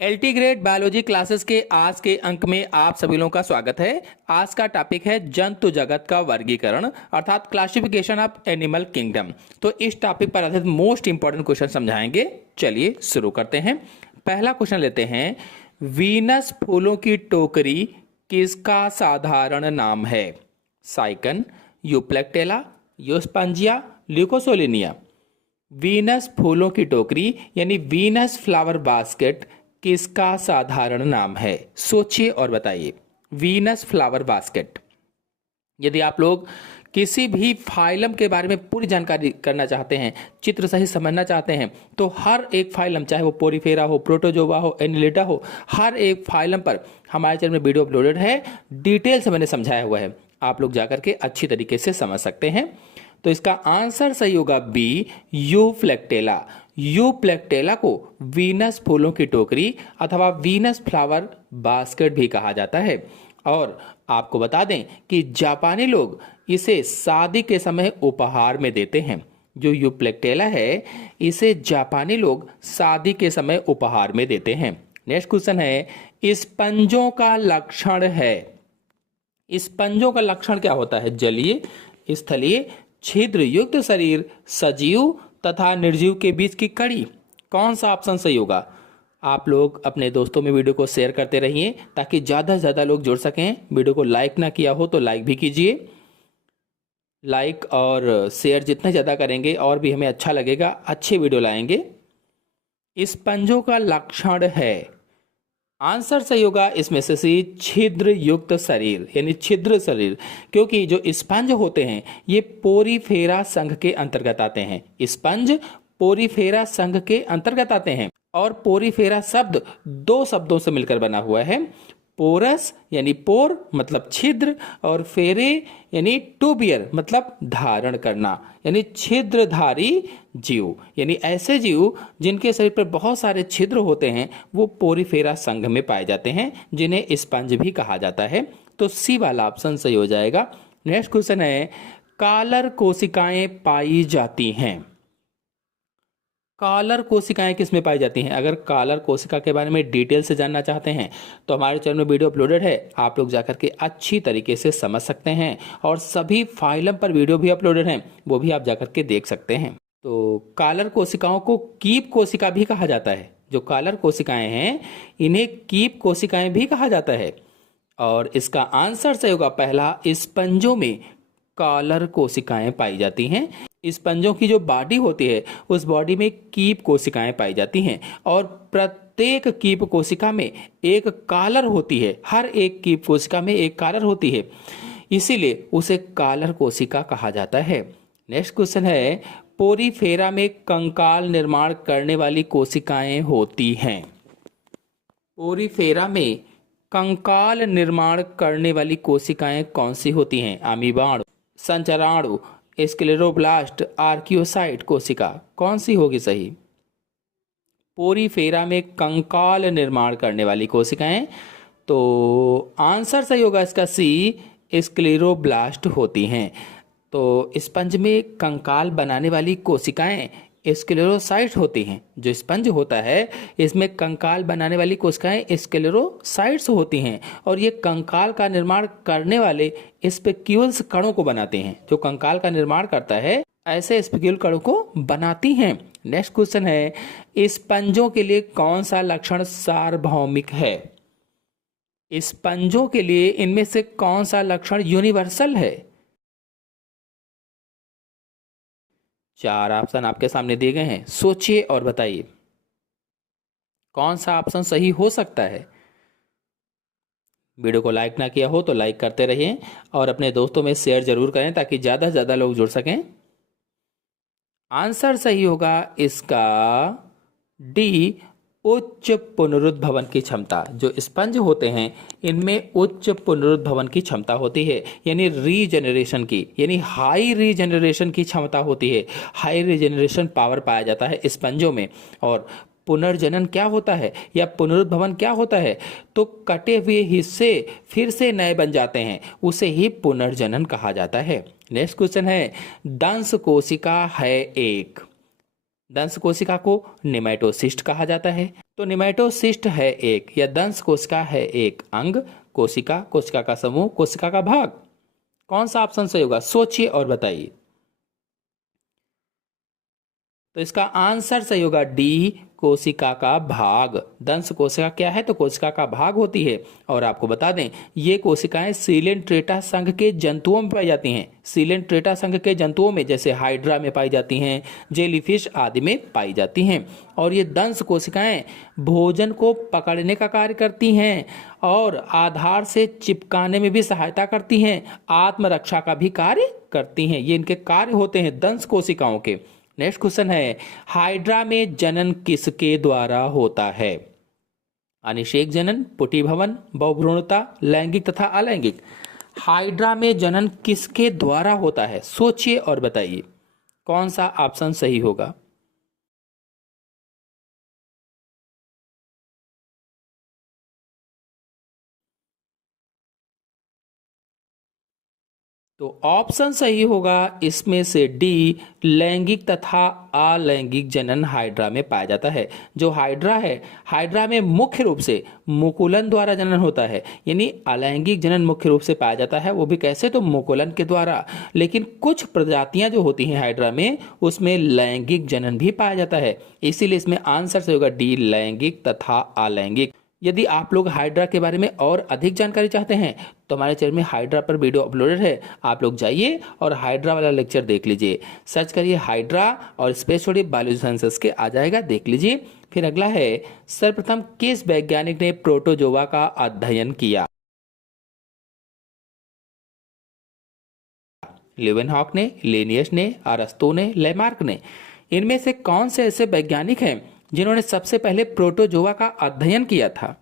LT grade biology classes के आज के अंक में आप सभी लोगों का स्वागत है। आज का टॉपिक है जंतु जगत का वर्गीकरण अर्थात क्लासिफिकेशन ऑफ एनिमल किंगडम। तो इस टॉपिक पर आधारित मोस्ट इंपॉर्टेंट क्वेश्चन समझाएंगे। चलिए शुरू करते हैं। पहला क्वेश्चन लेते हैं, वीनस फूलों की टोकरी किसका साधारण नाम है? साइकन, यूप्लेक्टेला, यूस्पांजिया, ल्यूकोसोलिनिया। वीनस फूलों की टोकरी यानी वीनस फ्लावर बास्केट किसका साधारण नाम है? सोचिए और बताइए। Venus flower basket. यदि आप लोग किसी भी फाइलम के बारे में पूरी जानकारी करना चाहते हैं, चित्र सही समझना चाहते हैं, तो हर एक फाइलम, चाहे वो पोरीफेरा हो, प्रोटोजोआ हो, एनिलिडा हो, हर एक फाइलम पर हमारे चैनल में वीडियो अपलोडेड है। डिटेल से मैंने समझाया हुआ है, आप लोग जाकर के अच्छी तरीके से समझ सकते हैं। तो इसका आंसर सही होगा बी, यूफ्लेक्टेला। यूप्लेक्टेला को वीनस फूलों की टोकरी अथवा वीनस फ्लावर बास्केट भी कहा जाता है। और आपको बता दें कि जापानी लोग इसे शादी के समय उपहार में देते हैं। जो यूप्लेक्टेला है, इसे जापानी लोग शादी के समय उपहार में देते हैं। नेक्स्ट क्वेश्चन है, स्पंजों का लक्षण है। स्पंजों का लक्षण क्या होता है? जलीय, स्थलीय, छिद्र युक्त शरीर, सजीव तथा निर्जीव के बीच की कड़ी। कौन सा ऑप्शन सही होगा? आप लोग अपने दोस्तों में वीडियो को शेयर करते रहिए ताकि ज़्यादा से ज़्यादा लोग जुड़ सकें। वीडियो को लाइक ना किया हो तो लाइक भी कीजिए। लाइक और शेयर जितने ज़्यादा करेंगे और भी हमें अच्छा लगेगा, अच्छे वीडियो लाएंगे। स्पंजों का लक्षण है, आंसर सही होगा इसमें से सी, छिद्र युक्त शरीर यानी छिद्र शरीर। क्योंकि जो स्पंज होते हैं ये पोरीफेरा संघ के अंतर्गत आते हैं। स्पंज पोरीफेरा संघ के अंतर्गत आते हैं। और पोरीफेरा शब्द दो शब्दों से मिलकर बना हुआ है। पोरस यानी पोर मतलब छिद्र, और फेरे यानी टू बियर मतलब धारण करना, यानी छिद्रधारी जीव। यानी ऐसे जीव जिनके शरीर पर बहुत सारे छिद्र होते हैं वो पोरीफेरा संघ में पाए जाते हैं, जिन्हें स्पंज भी कहा जाता है। तो सी वाला ऑप्शन सही हो जाएगा। नेक्स्ट क्वेश्चन है, कालर कोशिकाएं पाई जाती हैं। कालर कोशिकाएं किस में पाई जाती हैं? अगर कालर कोशिका के बारे में डिटेल से जानना चाहते हैं तो हमारे चैनल में वीडियो अपलोडेड है, आप लोग जाकर के अच्छी तरीके से समझ सकते हैं। और सभी फाइलम पर वीडियो भी अपलोडेड हैं, वो भी आप जाकर के देख सकते हैं। तो कालर कोशिकाओं को कीप कोशिका भी कहा जाता है। जो कालर कोशिकाएं हैं इन्हें कीप कोशिकाएं भी कहा जाता है। और इसका आंसर सही होगा पहला, स्पंजों में कालर कोशिकाएं पाई जाती हैं। स्पंजों की जो बॉडी होती है उस बॉडी में कीप कोशिकाएं पाई जाती हैं। और प्रत्येक कीप कोशिका में एक कालर होती है। हर एक कीप कोशिका में एक कालर होती है, इसीलिए उसे कालर कोशिका कहा जाता है। नेक्स्ट क्वेश्चन है, पोरीफेरा में कंकाल निर्माण करने वाली कोशिकाएं होती हैं। पोरीफेरा में कंकाल निर्माण करने वाली कोशिकाएं कौन सी होती हैं? अमीबाणु, संचराणु, स्क्लेरोब्लास्ट, आर्कियोसाइट कोशिका। कौन सी होगी सही? पोरीफेरा में कंकाल निर्माण करने वाली कोशिकाएं, तो आंसर सही होगा इसका सी, स्क्लेरोब्लास्ट होती हैं। तो स्पंज में कंकाल बनाने वाली कोशिकाएं स्क्लेरोसाइट होती हैं। जो स्पंज होता है इसमें कंकाल बनाने वाली कोशिकाएं स्क्लेरोसाइट्स होती हैं। और ये कंकाल का निर्माण करने वाले स्पेक्यूल्स कणों को बनाते हैं। जो कंकाल का निर्माण करता है ऐसे स्पेक्यूल कणों को बनाती हैं। नेक्स्ट क्वेश्चन है, स्पंजों के लिए कौन सा लक्षण सार्वभौमिक है? स्पंजों के लिए इनमें से कौन सा लक्षण यूनिवर्सल है? चार ऑप्शन आपके सामने दिए गए हैं, सोचिए और बताइए कौन सा ऑप्शन सही हो सकता है। वीडियो को लाइक ना किया हो तो लाइक करते रहिए और अपने दोस्तों में शेयर जरूर करें ताकि ज़्यादा से ज़्यादा लोग जुड़ सकें। आंसर सही होगा इसका डी, उच्च पुनरुद्भवन की क्षमता। जो स्पंज होते हैं इनमें उच्च पुनरुद्भवन की क्षमता होती है, यानी रीजनरेशन की, यानी हाई रीजनरेशन की क्षमता होती है। हाई रीजनरेशन पावर पाया जाता है स्पंजों में। और पुनर्जनन क्या होता है या पुनरुद्भवन क्या होता है? तो कटे हुए हिस्से फिर से नए बन जाते हैं, उसे ही पुनर्जनन कहा जाता है। नेक्स्ट क्वेश्चन है, दंश कोशिका है एक। दंश कोशिका को नेमेटोसिस्ट कहा जाता है। तो निमेटोसिस्ट है एक या दंश कोशिका है एक अंग, कोशिका, कोशिका का समूह, कोशिका का भाग। कौन सा ऑप्शन सही होगा, सोचिए और बताइए। तो इसका आंसर सही होगा डी, कोशिका का भाग। दंश कोशिका क्या है, तो कोशिका का भाग होती है। और आपको बता दें ये कोशिकाएं सीलेंट्रेटा संघ के जंतुओं में पाई जाती हैं। सीलेंट्रेटा संघ के जंतुओं में जैसे हाइड्रा में पाई जाती हैं, जेलीफिश आदि में पाई जाती हैं। और ये दंश कोशिकाएं भोजन को पकड़ने का कार्य करती हैं और आधार से चिपकाने में भी सहायता करती हैं, आत्मरक्षा का भी कार्य करती हैं। ये इनके कार्य होते हैं दंश कोशिकाओं के। नेक्स्ट क्वेश्चन है, हाइड्रा में जनन किसके द्वारा होता है? अनिषेक जनन, पुटिभवन, बहुभ्रूणता, लैंगिक तथा अलैंगिक। हाइड्रा में जनन किसके द्वारा होता है, सोचिए और बताइए कौन सा ऑप्शन सही होगा। तो ऑप्शन सही होगा इसमें से डी, लैंगिक तथा अलैंगिक जनन हाइड्रा में पाया जाता है। जो हाइड्रा है, हाइड्रा में मुख्य रूप से मुकुलन द्वारा जनन होता है, यानी अलैंगिक जनन मुख्य रूप से पाया जाता है। वो भी कैसे, तो मुकुलन के द्वारा। लेकिन कुछ प्रजातियां जो होती हैं हाइड्रा में, उसमें लैंगिक जनन भी पाया जाता है। इसीलिए इसमें आंसर सही होगा डी, लैंगिक तथा अलैंगिक। यदि आप लोग हाइड्रा के बारे में और अधिक जानकारी चाहते हैं तो हमारे चैनल में हाइड्रा पर वीडियो अपलोडेड है, आप लोग जाइए और हाइड्रा वाला लेक्चर देख लीजिए। सर्च करिए हाइड्रा और स्पेस छोड़िए बायोलॉजी साइंसेस के, आ जाएगा, देख लीजिए। फिर अगला है, सर्वप्रथम किस वैज्ञानिक ने प्रोटोजोआ का अध्ययन किया? ल्यूवेनहॉक ने, लिनियस ने, अरस्तू ने, लेमार्क ने। इनमें से कौन से ऐसे वैज्ञानिक हैं जिन्होंने सबसे पहले प्रोटोजोआ का अध्ययन किया था?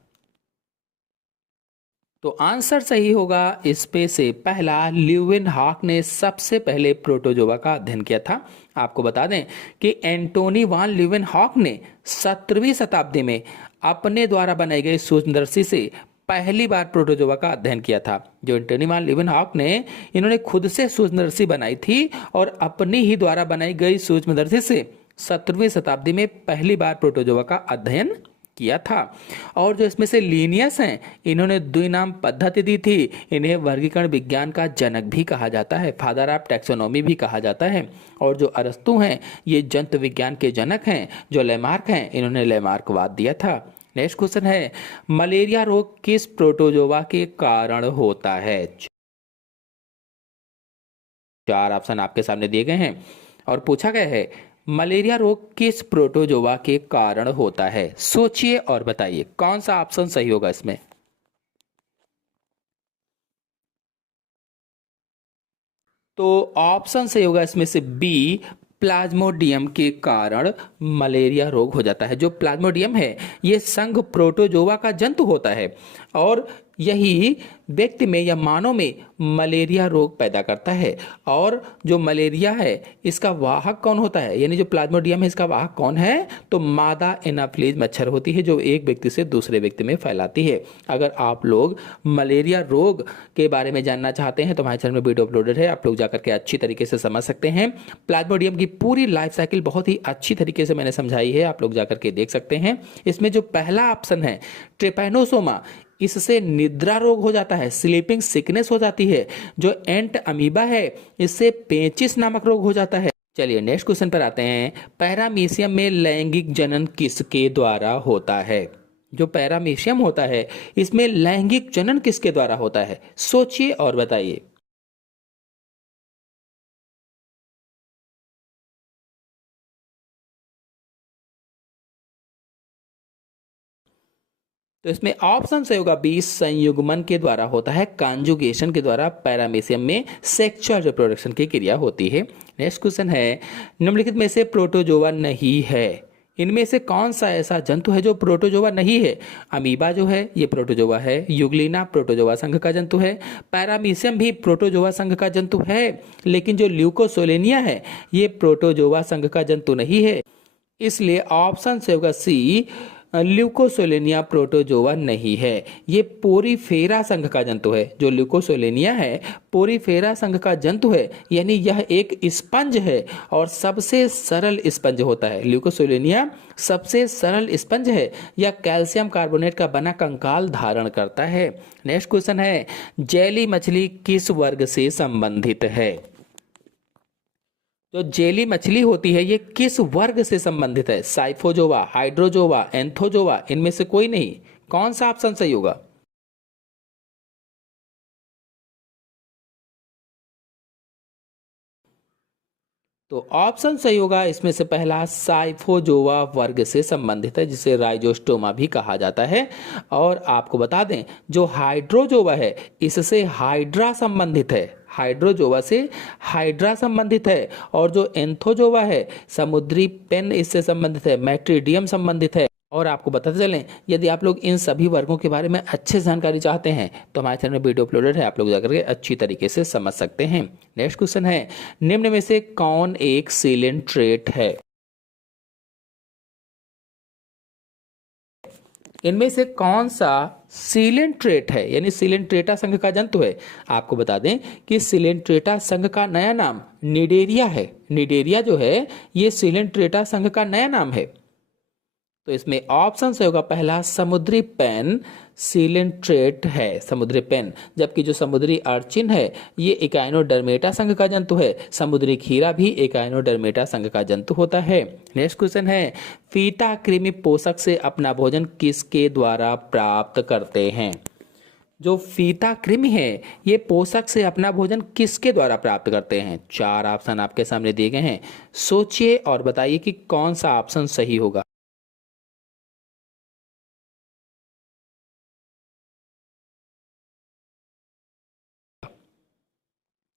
तो आंसर सही होगा इसमें से पहला, ल्यूवेनहॉक ने सबसे पहले प्रोटोजोआ का अध्ययन किया था। आपको बता दें कि एंटोनी वान ल्यूवेनहॉक ने 17वीं शताब्दी में अपने द्वारा बनाई गई सूक्ष्मदर्शी से पहली बार प्रोटोजोआ का अध्ययन किया था। जो एंटोनी वान ल्यूवेनहॉक ने, इन्होंने खुद से सूक्ष्मदर्शी बनाई थी और अपनी ही द्वारा बनाई गई सूक्ष्मदर्शी से 17वीं शताब्दी में पहली बार प्रोटोजोआ का अध्ययन किया था। और जो इसमें से लीनियस हैं, इन्होंने द्विनाम पद्धति दी थी। इन्हें वर्गीकरण विज्ञान का जनक भी कहा जाता है, फादर ऑफ टैक्सोनॉमी भी कहा जाता है। और जो अरस्तु हैं, ये जंतु विज्ञान के जनक हैं। जो लेमार्क हैं, इन्होंने लेमार्कवाद दिया था। नेक्स्ट क्वेश्चन है, मलेरिया रोग किस प्रोटोजोआ के कारण होता है? 4 ऑप्शन आपके सामने दिए गए हैं और पूछा गया है मलेरिया रोग किस प्रोटोजोआ के कारण होता है? सोचिए और बताइए कौन सा ऑप्शन सही होगा इसमें। तो ऑप्शन सही होगा इसमें से बी, प्लाज्मोडियम के कारण मलेरिया रोग हो जाता है। जो प्लाज्मोडियम है, ये संघ प्रोटोजोआ का जंतु होता है और यही व्यक्ति में या मानव में मलेरिया रोग पैदा करता है। और जो मलेरिया है, इसका वाहक कौन होता है, यानी जो प्लाज्मोडियम है, इसका वाहक कौन है, तो मादा एनाफिलीज मच्छर होती है, जो एक व्यक्ति से दूसरे व्यक्ति में फैलाती है। अगर आप लोग मलेरिया रोग के बारे में जानना चाहते हैं तो हमारे चैनल में वीडियो अपलोडेड है, आप लोग जाकर के अच्छी तरीके से समझ सकते हैं। प्लाज्मोडियम की पूरी लाइफ साइकिल बहुत ही अच्छी तरीके से मैंने समझाई है, आप लोग जाकर के देख सकते हैं। इसमें जो पहला ऑप्शन है ट्रिपैनोसोमा, इससे निद्रा रोग हो जाता है, स्लीपिंग सिकनेस हो जाती है। जो एंट अमीबा है, इससे पेचिस नामक रोग हो जाता है। चलिए नेक्स्ट क्वेश्चन पर आते हैं, पैरामीशियम में लैंगिक जनन किसके द्वारा होता है? जो पैरामीशियम होता है, इसमें लैंगिक जनन किसके द्वारा होता है? सोचिए और बताइए। तो इसमें ऑप्शन सही होगा बी, संयुग्मन के द्वारा होता है। कॉन्जुगेशन के द्वारा पैरामीशियम में सेक्सुअल रिप्रोडक्शन की क्रिया होती है। नेक्स्ट क्वेश्चन है, निम्नलिखित में से प्रोटोजोआ नहीं है। इनमें से कौन सा ऐसा जंतु है जो प्रोटोजोआ नहीं है? अमीबा जो है, ये प्रोटोजोआ है। यूग्लिना प्रोटोजोआ संघ का जंतु है। पैरामीशियम भी प्रोटोजोआ संघ का जंतु है, लेकिन जो ल्यूकोसोलेनिया है, ये प्रोटोजोआ संघ का जंतु नहीं है। इसलिए ऑप्शन से होगा सी, ल्यूकोसोलेनिया प्रोटोजोआ नहीं है, ये पोरीफेरा संघ का जंतु है। जो ल्यूकोसोलेनिया है पोरीफेरा संघ का जंतु है, यानी यह एक स्पंज है और सबसे सरल स्पंज होता है। ल्यूकोसोलेनिया सबसे सरल स्पंज है। यह कैल्शियम कार्बोनेट का बना कंकाल धारण करता है। नेक्स्ट क्वेश्चन है, जेली मछली किस वर्ग से संबंधित है? जो जेली मछली होती है ये किस वर्ग से संबंधित है? साइफोजोआ, हाइड्रोजोआ, एंथोजोआ, इनमें से कोई नहीं। कौन सा ऑप्शन सही होगा? तो ऑप्शन सही होगा इसमें से पहला, साइफोजोआ वर्ग से संबंधित है, जिसे राइजोस्टोमा भी कहा जाता है। और आपको बता दें, जो हाइड्रोजोआ है इससे हाइड्रा संबंधित है, हाइड्रोजोआ से हाइड्रा संबंधित है। और जो एंथोजोआ है समुद्री पेन इससे संबंधित है, मैट्रिडियम संबंधित है। और आपको बताते चलें, यदि आप लोग इन सभी वर्गों के बारे में अच्छे जानकारी चाहते हैं तो हमारे चैनल में वीडियो अपलोडेड है, आप लोग जाकर के अच्छी तरीके से समझ सकते हैं। नेक्स्ट क्वेश्चन है, निम्न में से कौन एक सीलेंट ट्रेट है? इनमें से कौन सा सीलेंट ट्रेट है, यानी सीलेंट्रेटा संघ का जंतु है? आपको बता दें कि सीलेंट्रेटा संघ का नया नाम निडेरिया है। निडेरिया जो है ये सीलेंट्रेटा संघ का नया नाम है। तो इसमें ऑप्शन से होगा पहला, समुद्री पेन सीलेंट्रेट है, समुद्री पेन। जबकि जो समुद्री अर्चिन है ये इकाइनोडर्मेटा संघ का जंतु है। समुद्री खीरा भी इकाइनोडर्मेटा संघ का जंतु होता है। नेक्स्ट क्वेश्चन है, फीता कृमि पोषक से अपना भोजन किसके द्वारा प्राप्त करते हैं? जो फीता कृमि है ये पोषक से अपना भोजन किसके द्वारा प्राप्त करते हैं? चार ऑप्शन आपके सामने दिए गए हैं, सोचिए और बताइए कि कौन सा ऑप्शन सही होगा।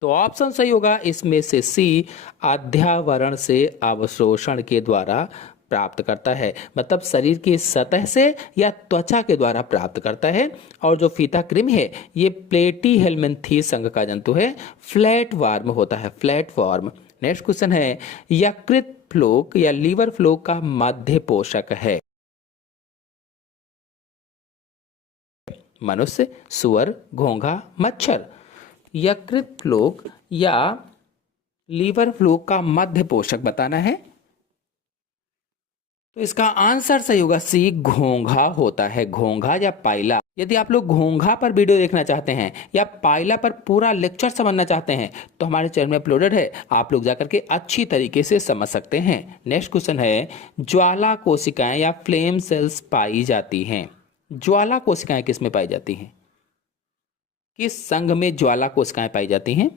तो ऑप्शन सही होगा इसमें से सी, अध्यावरण से अवशोषण के द्वारा प्राप्त करता है, मतलब शरीर की सतह से या त्वचा के द्वारा प्राप्त करता है। और जो फीता कृमि है ये प्लेटी हेलमिंथीज संघ का जंतु है, फ्लैट वार्म होता है, फ्लैट वार्म। नेक्स्ट क्वेश्चन है, यकृत फ्लोक या लीवर फ्लोक का मध्य पोषक है? मनुष्य, सुअर, घोंघा, मच्छर। यकृत फ्लोक या लीवर फ्लोक का मध्य पोषक बताना है। तो इसका आंसर सही होगा सी, घोंघा होता है, घोंघा या पाइला। यदि आप लोग घोंघा पर वीडियो देखना चाहते हैं या पाइला पर पूरा लेक्चर समझना चाहते हैं तो हमारे चैनल में अपलोडेड है, आप लोग जाकर के अच्छी तरीके से समझ सकते हैं। नेक्स्ट क्वेश्चन है, ज्वाला कोशिकाएं या फ्लेम सेल्स पाई जाती हैं? ज्वाला कोशिकाएं किस में पाई जाती हैं? किस संघ में ज्वाला कोशिकाएं पाई जाती हैं?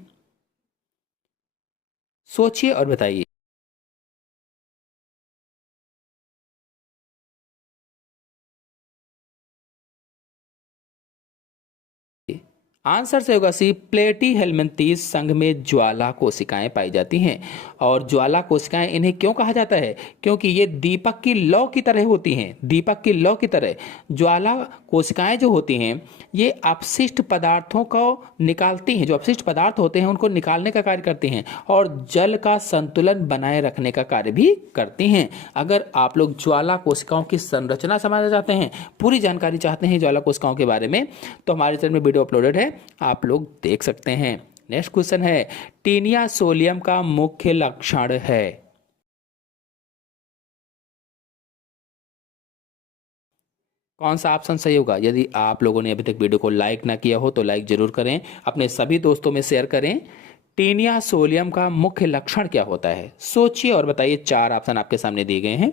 सोचिए और बताइए। आंसर से होगा सी, प्लेटी हेलमिंथीज संघ में ज्वाला कोशिकाएं पाई जाती हैं। और ज्वाला कोशिकाएं इन्हें क्यों कहा जाता है? क्योंकि ये दीपक की लौ की तरह होती हैं, दीपक की लौ की तरह। ज्वाला कोशिकाएं जो होती हैं ये अपशिष्ट पदार्थों को निकालती हैं, जो अपशिष्ट पदार्थ होते हैं उनको निकालने का कार्य करती हैं और जल का संतुलन बनाए रखने का कार्य भी करती हैं। अगर आप लोग ज्वाला कोशिकाओं की संरचना समझना चाहते हैं, पूरी जानकारी चाहते हैं ज्वाला कोशिकाओं के बारे में, तो हमारे चैनल में वीडियो अपलोडेड है, आप लोग देख सकते हैं। नेक्स्ट क्वेश्चन है, टीनिया सोलियम का मुख्य लक्षण है? कौन सा ऑप्शन सही होगा? यदि आप लोगों ने अभी तक वीडियो को लाइक ना किया हो तो लाइक जरूर करें, अपने सभी दोस्तों में शेयर करें। टीनिया सोलियम का मुख्य लक्षण क्या होता है? सोचिए और बताइए। चार ऑप्शन आपके सामने दिए गए हैं,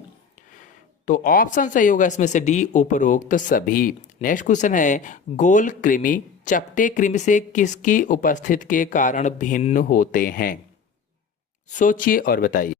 तो ऑप्शन सही होगा इसमें से डी, उपरोक्त सभी। नेक्स्ट क्वेश्चन है, गोल कृमि चपटे कृमि से किसकी उपस्थिति के कारण भिन्न होते हैं? सोचिए और बताइए।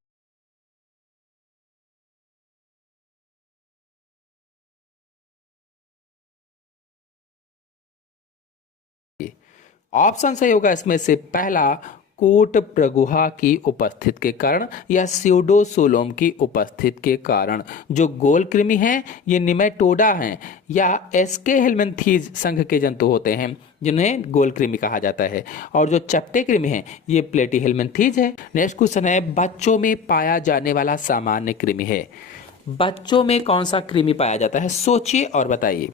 ऑप्शन सही होगा इसमें से पहला, कोट प्रगुहा की उपस्थिति के कारण या स्यूडोसोलोम की उपस्थिति के कारण। जो गोल कृमि हैं ये निमेटोडा हैं या एस्के हेलमिंथीज संघ के जंतु होते हैं जिन्हें गोल कृमि कहा जाता है। और जो चपटे कृमि हैं ये प्लेटी हेलमिंथीज है। नेक्स्ट क्वेश्चन है, बच्चों में पाया जाने वाला सामान्य कृमि है? बच्चों में कौन सा कृमि पाया जाता है? सोचिए और बताइए।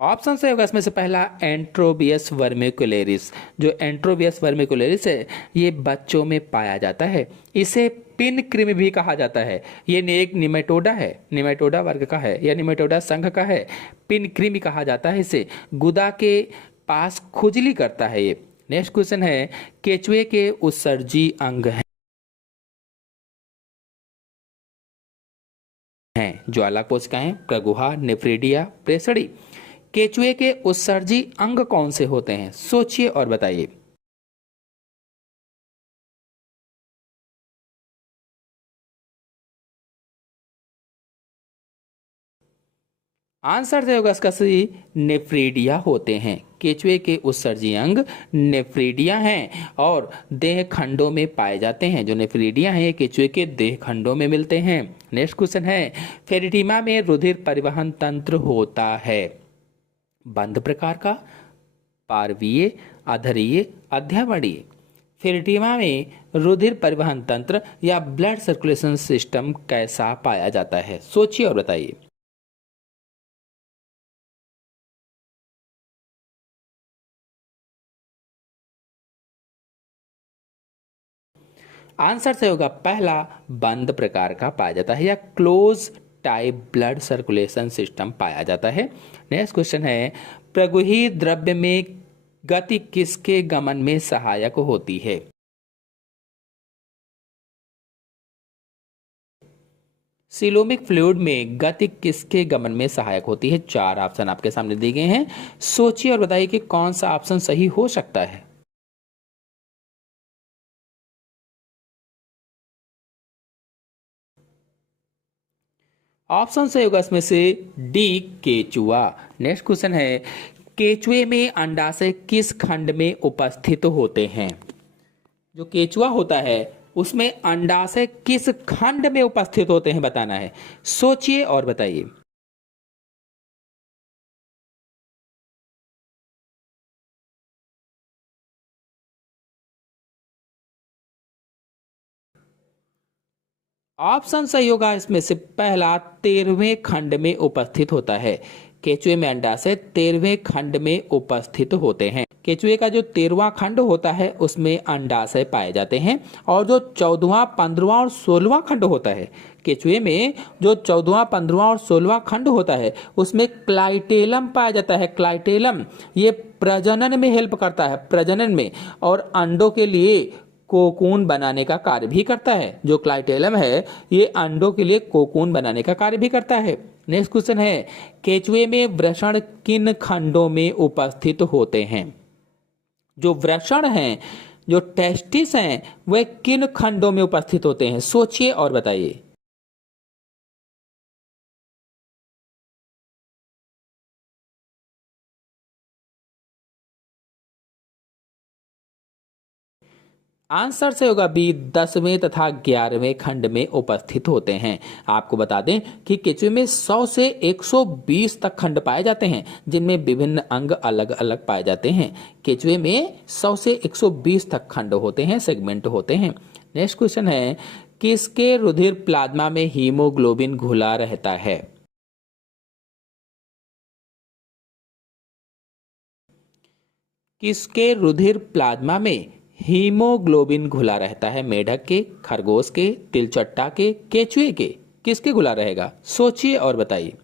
ऑप्शन सही होगा इसमें से पहला एंट्रोबियस वर्मिकुलेरिस। जो एंट्रोबियस वर्मिकुलेरिस है ये बच्चों में पाया जाता है। इसे पिन कृमि भी कहा जाता है। ये एक निमेटोडा है, निमेटोडा वर्ग का है या निमेटोडा संघ का है। पिन कृमि कहा जाता है इसे। गुदा के पास खुजली करता है ये। नेक्स्ट क्वेश्चन है, केचुए के उत्सर्जी अंग हैं ज्वाला कोशिकाएं, प्रगुहा, नेफ्रिडिया, प्रेसड़ी। केचुए के उत्सर्जी अंग कौन से होते हैं? सोचिए और बताइए। आंसर जो होगा इसका सही नेफ्रीडिया होते हैं। केचुए के उत्सर्जी अंग नेफ्रीडिया हैं और देह खंडों में पाए जाते हैं। जो नेफ्रीडिया हैं ये केचुए के देह खंडों में मिलते हैं। नेक्स्ट क्वेश्चन है, फेरिटीमा में रुधिर परिवहन तंत्र होता है बंद प्रकार का, पार्वीय, अधरीय, अध्यावड़ीय। फेरिटीमा में रुधिर परिवहन तंत्र या ब्लड सर्कुलेशन सिस्टम कैसा पाया जाता है? सोचिए और बताइए। आंसर से होगा पहला बंद प्रकार का पाया जाता है या close type blood circulation system पाया जाता है। नेक्स्ट क्वेश्चन है, प्रगुही द्रव्य में गति किसके गमन में सहायक होती है? सिलोमिक फ्लूइड में गति किसके गमन में सहायक होती है? चार ऑप्शन आपके सामने दिए गए हैं। सोचिए और बताइए कि कौन सा ऑप्शन सही हो सकता है। ऑप्शन सही होगा इसमें से डी केचुआ। नेक्स्ट क्वेश्चन है, केचुए में अंडाशय किस खंड में उपस्थित होते हैं? जो केचुआ होता है उसमें अंडाशय किस खंड में उपस्थित होते हैं बताना है। सोचिए और बताइए। ऑप्शन सही होगा इसमें से पहला 13वें खंड में उपस्थित होता है। केचुए में अंडाशय 13वें खंड में उपस्थित होते हैं। केचुए का जो 13वां खंड होता है उसमें अंडाशय पाए जाते हैं और जो 14वां, 15वां और 16वां खंड होता है, केचुए में जो 14वां, 15वां और 16वां खंड होता है उसमें क्लाइटेलम पाया जाता है। क्लाइटेलम ये प्रजनन में हेल्प करता है, प्रजनन में, और अंडों के लिए कोकून बनाने का कार्य भी करता है। जो क्लाइटेलम है ये अंडों के लिए कोकून बनाने का कार्य भी करता है। नेक्स्ट क्वेश्चन है, केचुए में वृषण किन खंडों में उपस्थित होते हैं? जो वृषण हैं, जो टेस्टिस हैं, वे किन खंडों में उपस्थित होते हैं? सोचिए और बताइए। आंसर से होगा बी 10वें तथा 11वें खंड में उपस्थित होते हैं। आपको बता दें कि केचुए में 100 से 120 तक खंड पाए जाते हैं जिनमें विभिन्न अंग अलग अलग पाए जाते हैं। केचुए में 100 से 120 तक खंड होते हैं, सेगमेंट होते हैं। नेक्स्ट क्वेश्चन है, किसके रुधिर प्लाज्मा में हीमोग्लोबिन घुला रहता है? किसके रुधिर प्लाज्मा में हीमोग्लोबिन घुला रहता है? मेढक के, खरगोश के, तिलचट्टा के, केचुए के? किसके घुला रहेगा? सोचिए और बताइए।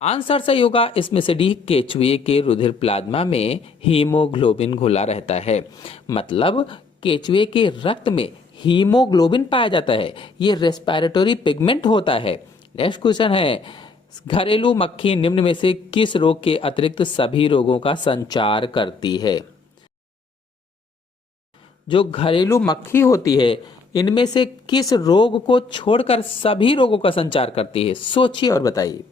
आंसर सही होगा इसमें से डी केचुए के रुधिर प्लाज्मा में हीमोग्लोबिन घुला रहता है। मतलब केचुए के रक्त में हीमोग्लोबिन पाया जाता है। ये रेस्पिरेटरी पिगमेंट होता है। नेक्स्ट क्वेश्चन है, घरेलू मक्खी निम्न में से किस रोग के अतिरिक्त सभी रोगों का संचार करती है? जो घरेलू मक्खी होती है इनमें से किस रोग को छोड़कर सभी रोगों का संचार करती है? सोचिए और बताइए।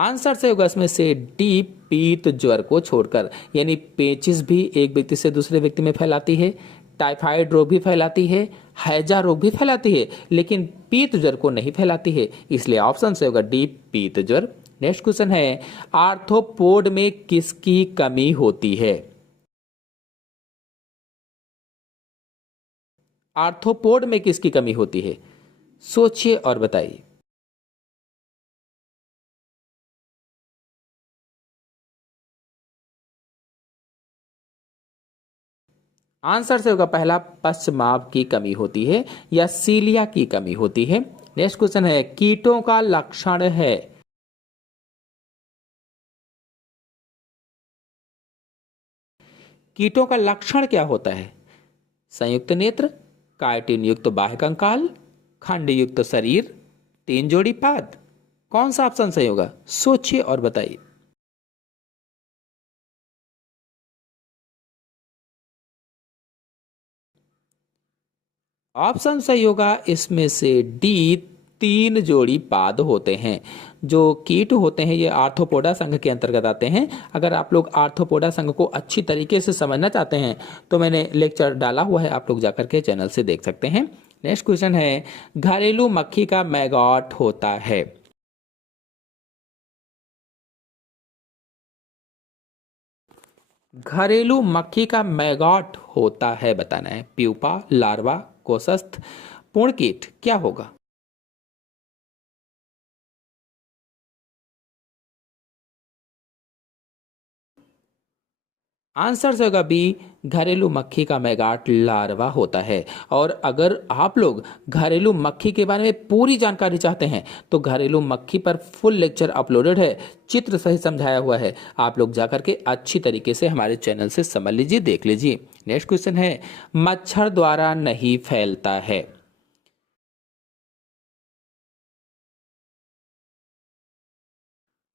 आंसर से होगा इसमें से डी, पीत ज्वर को छोड़कर। यानी पेचिस भी एक व्यक्ति से दूसरे व्यक्ति में फैलाती है, टाइफाइड रोग भी फैलाती है, हैजा रोग भी फैलाती है, लेकिन पीत ज्वर को नहीं फैलाती है। इसलिए ऑप्शन से होगा डी, पीत ज्वर। नेक्स्ट क्वेश्चन है, आर्थ्रोपोड में किसकी कमी होती है? आर्थ्रोपोड में किसकी कमी होती है? सोचिए और बताइए। आंसर से होगा पहला, पश्चमाभ की कमी होती है या सीलिया की कमी होती है। नेक्स्ट क्वेश्चन है, कीटों का लक्षण है। कीटों का लक्षण क्या होता है? संयुक्त नेत्र, काइटिन युक्त बाह्य कंकाल, खंड युक्त शरीर, तीन जोड़ी पाद। कौन सा ऑप्शन सही होगा? सोचिए और बताइए। ऑप्शन सही होगा इसमें से डी, तीन जोड़ी पाद होते हैं। जो कीट होते हैं ये आर्थ्रोपोडा संघ के अंतर्गत आते हैं। अगर आप लोग आर्थ्रोपोडा संघ को अच्छी तरीके से समझना चाहते हैं तो मैंने लेक्चर डाला हुआ है, आप लोग जाकर के चैनल से देख सकते हैं। नेक्स्ट क्वेश्चन है, घरेलू मक्खी का मैगॉट होता है। घरेलू मक्खी का मैगॉट होता है, बताना है। प्यूपा, लार्वा, कोसस्थ, पूर्ण कीट, क्या होगा? आंसर से होगा बी, घरेलू मक्खी का मैगाट लार्वा होता है। और अगर आप लोग घरेलू मक्खी के बारे में पूरी जानकारी चाहते हैं तो घरेलू मक्खी पर फुल लेक्चर अपलोडेड है, चित्र सहित समझाया हुआ है। आप लोग जाकर के अच्छी तरीके से हमारे चैनल से समझ लीजिए, देख लीजिए। नेक्स्ट क्वेश्चन है, मच्छर द्वारा नहीं फैलता है।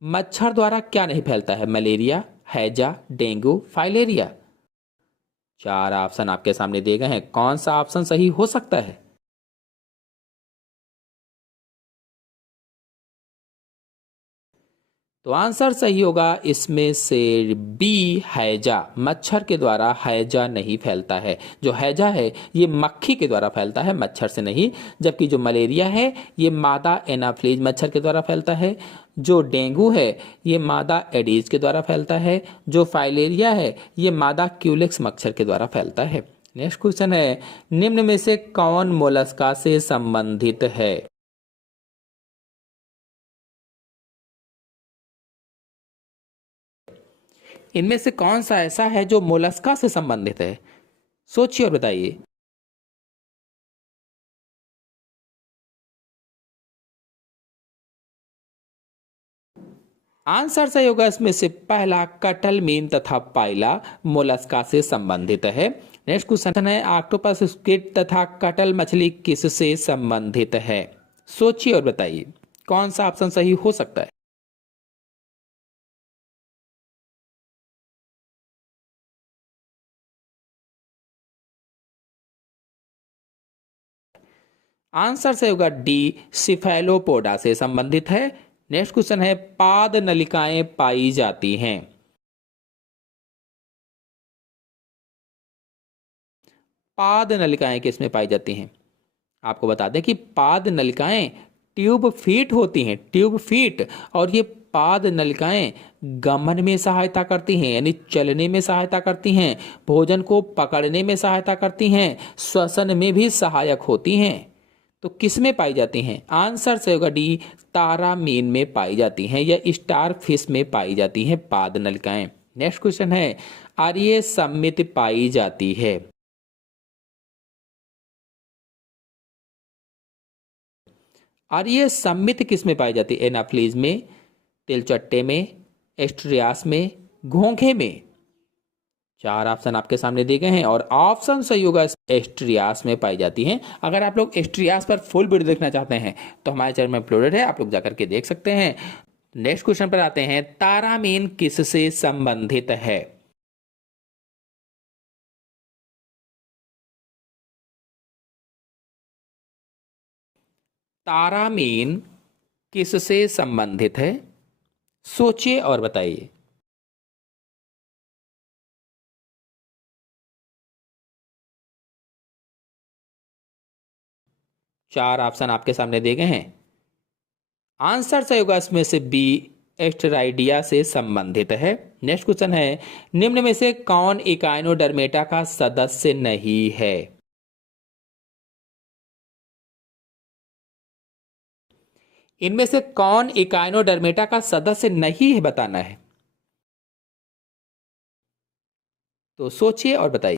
मच्छर द्वारा क्या नहीं फैलता है? मलेरिया, हैजा, डेंगू, फाइलेरिया। चार ऑप्शन आपके सामने दिए गए हैं, कौन सा ऑप्शन सही हो सकता है? तो आंसर सही होगा इसमें से बी, हैजा। मच्छर के द्वारा हैजा नहीं फैलता है। जो हैजा है ये मक्खी के द्वारा फैलता है, मच्छर से नहीं। जबकि जो मलेरिया है ये मादा एनाफ्लीज मच्छर के द्वारा फैलता है। जो डेंगू है ये मादा एडीज के द्वारा फैलता है। जो फाइलेरिया है ये मादा क्यूलेक्स मच्छर के द्वारा फैलता है। नेक्स्ट क्वेश्चन है, निम्न में से कौन मोलस्का से संबंधित है? इनमें से कौन सा ऐसा है जो मोलस्का से संबंधित है? सोचिए और बताइए। आंसर सही होगा इसमें से पहला, कटल मीन तथा पाइला मोलस्का से संबंधित है। नेक्स्ट क्वेश्चन है, ऑक्टोपस, स्क्विड तथा कटल मछली किससे संबंधित है? सोचिए और बताइए कौन सा ऑप्शन सही हो सकता है। आंसर से होगा डी, सिफेलोपोडा से संबंधित है। नेक्स्ट क्वेश्चन है, पाद नलिकाएं पाई जाती हैं। पाद नलिकाएं किसमें पाई जाती हैं? आपको बता दें कि पाद नलिकाएं ट्यूब फीट होती हैं, ट्यूब फीट। और ये पाद नलिकाएं गमन में सहायता करती हैं, यानी चलने में सहायता करती हैं, भोजन को पकड़ने में सहायता करती हैं, श्वसन में भी सहायक होती हैं। तो किस में पाई जाती हैं? आंसर से होगा डी, तारामीन में पाई जाती हैं या स्टार फिश में पाई जाती हैं पाद नलिकाएं। नेक्स्ट क्वेश्चन है, आर्य सममित पाई जाती है। आर्य सममित किस में पाई जाती है? एनाफ्लीज में, तिलचट्टे में, एस्ट्रियास में, घोंघे में। चार ऑप्शन आपके सामने दिए गए हैं और ऑप्शन सही होगा एस्ट्रियास में पाई जाती हैं। अगर आप लोग एस्ट्रियास पर फुल वीडियो देखना चाहते हैं तो हमारे चैनल में अपलोडेड है, आप लोग जाकर के देख सकते हैं। नेक्स्ट क्वेश्चन पर आते हैं, तारामीन किससे संबंधित है? तारामीन किससे संबंधित है? सोचिए और बताइए। 4 ऑप्शन आपके सामने दिए गए हैं। आंसर सही होगा इसमें से बी, एस्टेराइडिया से संबंधित है। नेक्स्ट क्वेश्चन है, निम्न में से कौन इकाइनोडर्मेटा का सदस्य नहीं है? इनमें से कौन इकाइनोडर्मेटा का सदस्य नहीं है, बताना है। तो सोचिए और बताइए।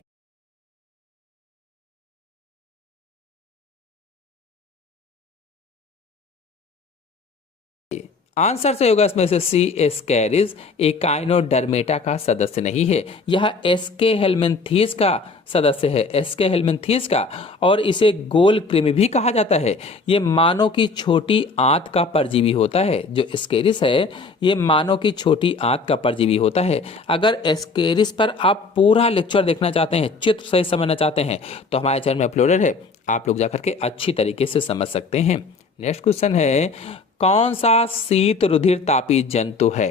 आंसर सही होगा इसमें से सी, एस्केरिस एकाइनोडर्मेटा का सदस्य नहीं है। यह एस्के हेलमिंथीस का सदस्य है, एस्के हेलमिंथीस का। और इसे गोल कृमि भी कहा जाता है। ये मानव की छोटी आंत का परजीवी होता है। जो एस्केरिस है ये मानव की छोटी आंत का परजीवी होता है। अगर एस्केरिस पर आप पूरा लेक्चर देखना चाहते हैं, चित्र सही समझना चाहते हैं, तो हमारे चैनल में अपलोडेड है, आप लोग जाकर के अच्छी तरीके से समझ सकते हैं। नेक्स्ट क्वेश्चन है, कौन सा शीत रुधिर तापी जंतु है?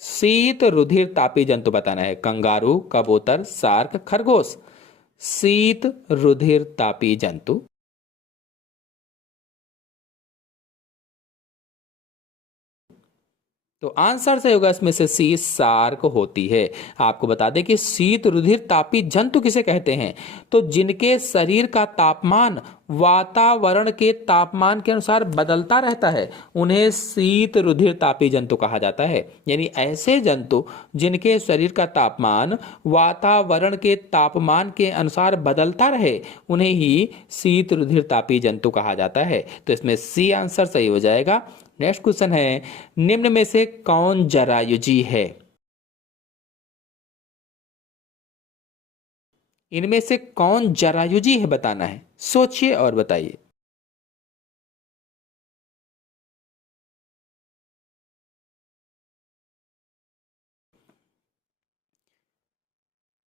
शीत रुधिर तापी जंतु बताना है। कंगारू, कबूतर, शार्क, खरगोश। शीत रुधिर तापी जंतु। तो आंसर सही होगा इसमें से सी, शार्क होती है। आपको बता दें कि शीत रुधिर तापी जंतु किसे कहते हैं? तो जिनके शरीर का तापमान वातावरण के तापमान के अनुसार बदलता रहता है, उन्हें शीत रुधिर तापी जंतु कहा जाता है। यानी ऐसे जंतु जिनके शरीर का तापमान वातावरण के तापमान के अनुसार बदलता रहे, उन्हें ही शीत रुधिर तापी जंतु कहा जाता है। तो इसमें सी आंसर सही हो जाएगा। नेक्स्ट क्वेश्चन है, निम्न में से कौन जरायुजी है? इनमें से कौन जरायुजी है, बताना है। सोचिए और बताइए।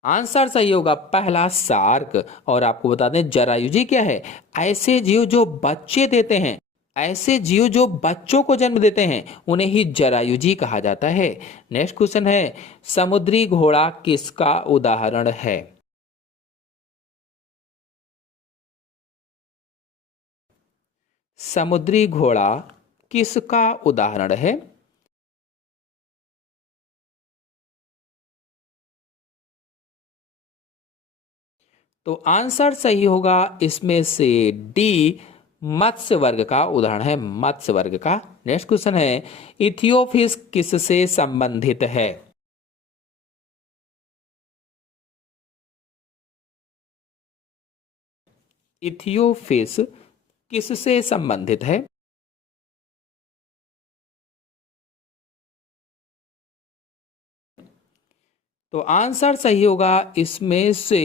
आंसर सही होगा पहला, शार्क। और आपको बता दें जरायुजी क्या है? ऐसे जीव जो बच्चे देते हैं, ऐसे जीव जो बच्चों को जन्म देते हैं, उन्हें ही जरायुजी कहा जाता है। नेक्स्ट क्वेश्चन है, समुद्री घोड़ा किसका उदाहरण है? समुद्री घोड़ा किसका उदाहरण है? तो आंसर सही होगा इसमें से डी, मत्स्य वर्ग का उदाहरण है, मत्स्य वर्ग का। नेक्स्ट क्वेश्चन है, इथियोफिस किससे संबंधित है? इथियोफिस किससे संबंधित है? तो आंसर सही होगा इसमें से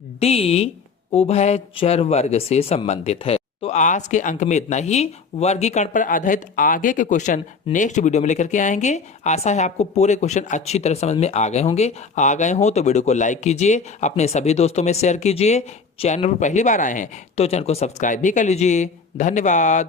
डी, उभयचर वर्ग से संबंधित है। तो आज के अंक में इतना ही। वर्गीकरण पर आधारित आगे के क्वेश्चन नेक्स्ट वीडियो में लेकर के आएंगे। आशा है आपको पूरे क्वेश्चन अच्छी तरह समझ में आ गए होंगे। आ गए हो तो वीडियो को लाइक कीजिए, अपने सभी दोस्तों में शेयर कीजिए। चैनल पर पहली बार आए हैं तो चैनल को सब्सक्राइब भी कर लीजिए। धन्यवाद।